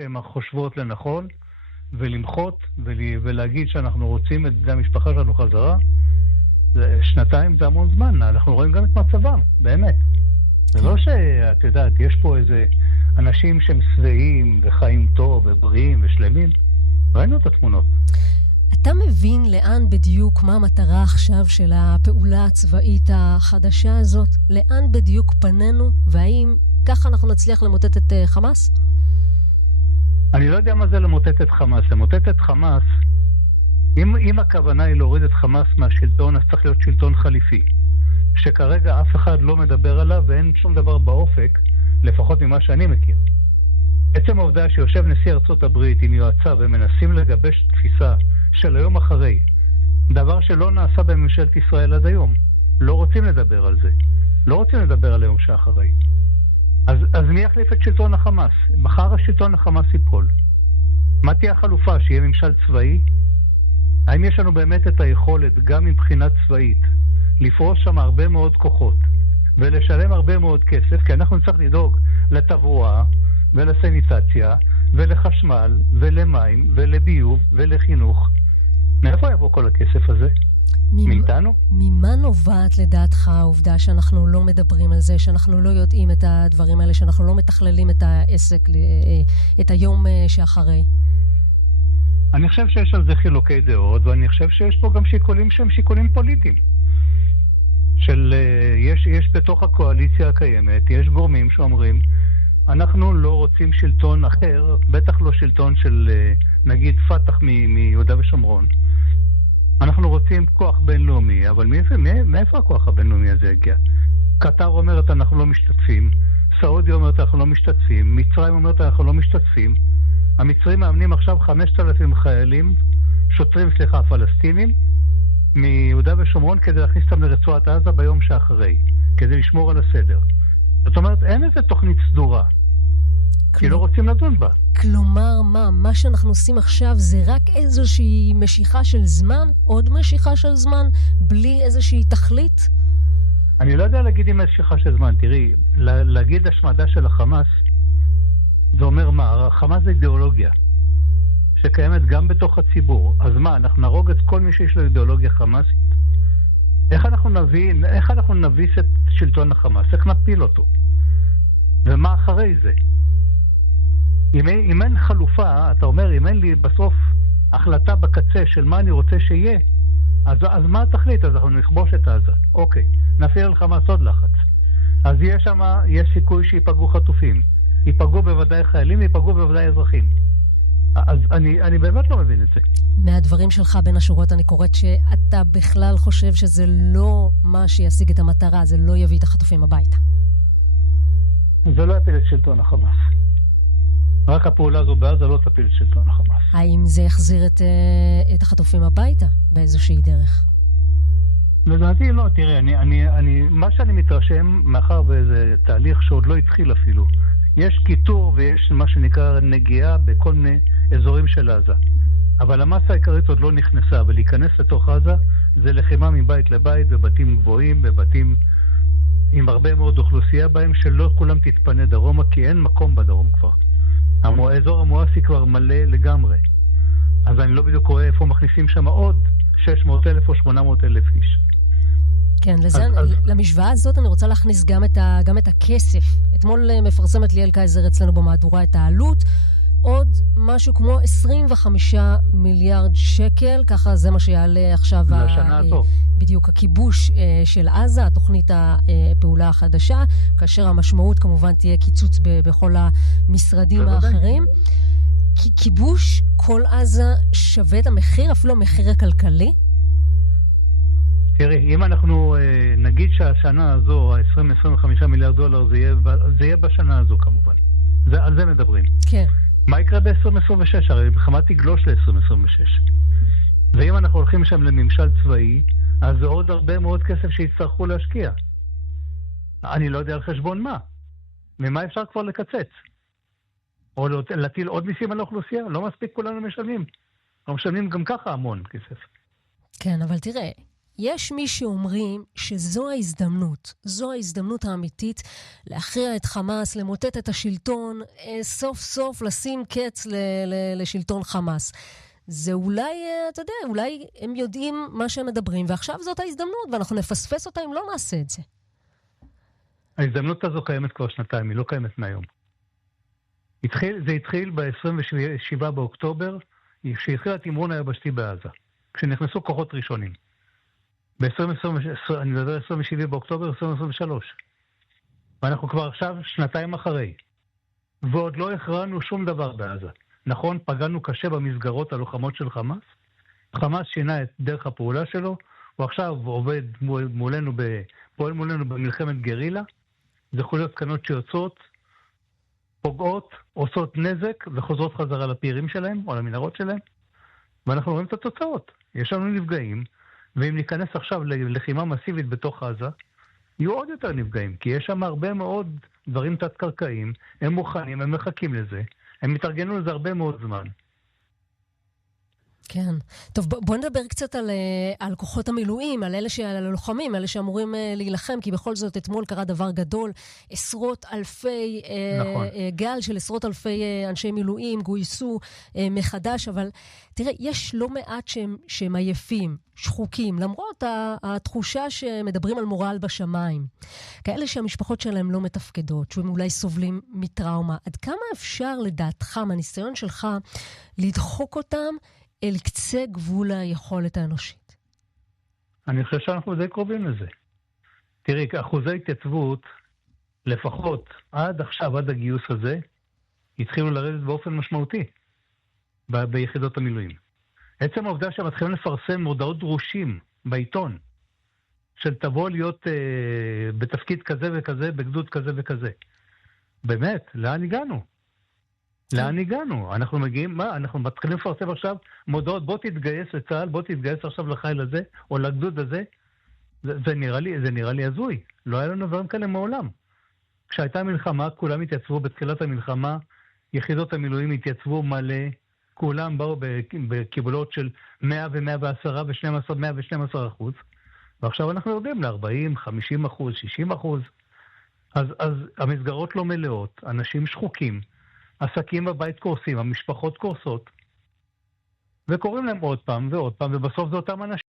שהן חושבות לנכון, ולמחות ולהגיד שאנחנו רוצים את זה המשפחה שלנו חזרה. 2 זה המון זמן, אנחנו רואים גם את מצבם, באמת. זה לא שאת יודעת, יש פה איזה אנשים שהם שבעים וחיים טוב ובריאים ושלמים. ראינו את התמונות. אתה מבין לאן בדיוק, מה המטרה עכשיו של הפעולה הצבאית החדשה הזאת? לאן בדיוק פנינו, והאם ככה אנחנו נצליח למוטט את חמאס? אני לא יודע מה זה למוטט את חמאס. למוטט את חמאס, אם הכוונה היא להוריד את חמאס מהשלטון, אז צריך להיות שלטון חליפי. שכרגע אף אחד לא מדבר עליו ואין שום דבר באופק, לפחות ממה שאני מכיר. עצם העובדה שיושב נשיא ארצות הברית עם יועציו ומנסים לגבש תפיסה של היום אחרי, דבר שלא נעשה בממשלת ישראל עד היום. לא רוצים לדבר על זה. לא רוצים לדבר על היום שאחרי. אז מי יחליף את שלטון החמאס? מחר השלטון החמאס ייפול. מה תהיה החלופה? שיהיה ממשל צבאי? האם יש לנו באמת את היכולת, גם מבחינה צבאית, לפרוס שם הרבה מאוד כוחות, ולשלם הרבה מאוד כסף, כי אנחנו נצטרך לדאוג לתברואה, ולסניטציה, ולחשמל, ולמים, ולביוב, ולחינוך. מאיפה יבוא כל הכסף הזה? מאיתנו? ממה נובעת לדעתך העובדה שאנחנו לא מדברים על זה, שאנחנו לא יודעים את הדברים האלה, שאנחנו לא מתכללים את העסק, את היום שאחרי? אני חושב שיש על זה חילוקי דעות, ואני חושב שיש פה גם שיקולים שהם שיקולים פוליטיים. יש בתוך הקואליציה הקיימת, יש גורמים שאומרים, אנחנו לא רוצים שלטון אחר, בטח לא שלטון של נגיד פתח מיהודה ושומרון. אנחנו רוצים כוח בינלאומי, אבל מאיפה הכוח הבינלאומי הזה הגיע? קטר אומרת אנחנו לא משתתפים, סעודיה אומרת אנחנו לא משתתפים, מצרים אומרת אנחנו לא משתתפים. המצרים מאמנים עכשיו 5,000 חיילים, פלסטינים, מיהודה ושומרון כדי להכניס אותם לרצועת עזה ביום שאחרי, כדי לשמור על הסדר. זאת אומרת, אין איזה תוכנית סדורה, כי לא רוצים לדון בה. כלומר, מה שאנחנו עושים עכשיו זה רק איזושהי משיכה של זמן, עוד משיכה של זמן, בלי איזושהי תכלית? אני לא יודע להגיד עם משיכה של זמן. תראי, להגיד השמדה של החמאס, זה אומר מה? החמאס זה אידיאולוגיה, שקיימת גם בתוך הציבור. אז מה, אנחנו נרוג את כל מי שיש לו אידיאולוגיה חמאסית? איך אנחנו נביס את שלטון החמאס? איך נפיל אותו? ומה אחרי זה? אם אין חלופה, אתה אומר, אם אין לי בסוף החלטה בקצה של מה אני רוצה שיהיה, אז מה התכלית? אז אנחנו נכבוש את עזה. אוקיי, נפעיל על חמאס עוד לחץ. אז יש סיכוי שיפגעו חטופים. ייפגעו בוודאי חיילים, ייפגעו בוודאי אזרחים. אז אני באמת לא מבין את זה. מהדברים שלך בין השורות אני קוראת שאתה בכלל חושב שזה לא מה שישיג את המטרה, זה לא יביא את החטופים הביתה. זה לא יפיל את שלטון החמאס. רק הפעולה הזו בעזה לא תפיל את שלטון החמאס. האם זה יחזיר את החטופים הביתה באיזושהי דרך? לדעתי לא, תראה, מה שאני מתרשם, מאחר וזה תהליך שעוד לא התחיל אפילו, יש קיטור ויש מה שנקרא נגיעה בכל מיני אזורים של עזה. אבל המסה העיקרית עוד לא נכנסה, ולהיכנס לתוך עזה זה לחימה מבית לבית, בבתים גבוהים, בבתים עם הרבה מאוד אוכלוסייה בהם, שלא כולם תתפנה דרומה, כי אין מקום בדרום כבר. האזור המואסי כבר מלא לגמרי. אז אני לא בדיוק רואה איפה מכניסים שם עוד 600,000 או 800,000 איש. כן, למשוואה הזאת אני רוצה להכניס גם את הכסף. אתמול מפרסמת ליאל קייזר אצלנו במהדורה את העלות, עוד משהו כמו 25 מיליארד שקל, ככה זה מה שיעלה עכשיו לשנה הזו. בדיוק הכיבוש של עזה, התוכנית הפעולה החדשה, כאשר המשמעות כמובן תהיה קיצוץ בכל המשרדים האחרים. כיבוש כל עזה שווה את המחיר, אפילו המחיר הכלכלי? תראי, אם אנחנו נגיד שהשנה הזו, ה-20-25 מיליארד דולר, זה יהיה בשנה הזו כמובן. על זה מדברים. כן. מה יקרה ב-2026? הרי מלחמה תגלוש ל-2026. ואם אנחנו הולכים שם לממשל צבאי, אז זה עוד הרבה מאוד כסף שיצטרכו להשקיע. אני לא יודע על חשבון מה. ממה אפשר כבר לקצץ? או להטיל עוד מיסים על האוכלוסייה? לא מספיק כולנו משלמים. אנחנו משלמים גם ככה המון כסף. כן, אבל תראה, יש מי שאומרים שזו ההזדמנות, זו ההזדמנות האמיתית להכריע את חמאס, למוטט את השלטון, סוף סוף לשים קץ לשלטון חמאס. זה אולי, אתה יודע, אולי הם יודעים מה שהם מדברים, ועכשיו זאת ההזדמנות, ואנחנו נפספס אותה אם לא נעשה את זה. ההזדמנות הזו קיימת כבר שנתיים, היא לא קיימת מהיום. זה התחיל ב-27 באוקטובר, כשהתחיל התמרון היבשתי בעזה, כשנכנסו כוחות ראשונים. אני מדבר 27 באוקטובר 2023. ואנחנו כבר עכשיו שנתיים אחרי. ועוד לא הכרענו שום דבר בעזה. נכון, פגענו קשה במסגרות הלוחמות של חמאס. חמאס שינה את דרך הפעולה שלו, הוא עכשיו עובד פועל מולנו במלחמת גרילה. זה יכול להיות קנות שיוצאות, פוגעות, עושות נזק וחוזרות חזרה לפירים שלהם או למנהרות שלהם. ואנחנו רואים את התוצאות. יש לנו נפגעים, ואם ניכנס עכשיו ללחימה מסיבית בתוך עזה, יהיו עוד יותר נפגעים, כי יש שם הרבה מאוד דברים תת-קרקעיים, הם מוכנים, הם מחכים לזה, הם מתארגנו לזה הרבה מאוד זמן. כן. טוב, בוא נדבר קצת על כוחות המילואים, על הלוחמים, אלה שאמורים להילחם, כי בכל זאת אתמול קרה דבר גדול, עשרות אלפי, נכון. גל של עשרות אלפי אנשי מילואים גויסו מחדש, אבל תראה, יש לא מעט שהם עייפים, שחוקים, למרות התחושה שמדברים על מורל בשמיים. כאלה שהמשפחות שלהם לא מתפקדות, שהם אולי סובלים מטראומה. עד כמה אפשר לדעתך, מהניסיון שלך, לדחוק אותם אל קצה גבול היכולת האנושית? אני חושב שאנחנו די קרובים לזה. תראי, אחוזי התייצבות, לפחות עד עכשיו, עד הגיוס הזה, התחילו לרדת באופן משמעותי ביחידות המילואים. עצם העובדה שמתחילים לפרסם מודעות דרושים בעיתון, של תבוא להיות בתפקיד כזה וכזה, בגדוד כזה וכזה. באמת, לאן הגענו? לאן הגענו? אנחנו מגיעים, אנחנו מתחילים לפרסם עכשיו מודעות, בוא תתגייס לצה"ל, בוא תתגייס עכשיו לחיל הזה, או לגדוד הזה. זה נראה לי הזוי. לא היה לנו דברים כאלה מעולם. כשהייתה מלחמה, כולם התייצבו בתחילת המלחמה, יחידות המילואים התייצבו מלא, כולם באו בקיבולות של 100 ו-110 ו-112%, ועכשיו אנחנו יודעים ל-40, 50%, 60%. אז המסגרות לא מלאות, אנשים שחוקים, עסקים בבית קורסים, המשפחות קורסות, וקוראים להם עוד פעם ועוד פעם, ובסוף זה אותם אנשים.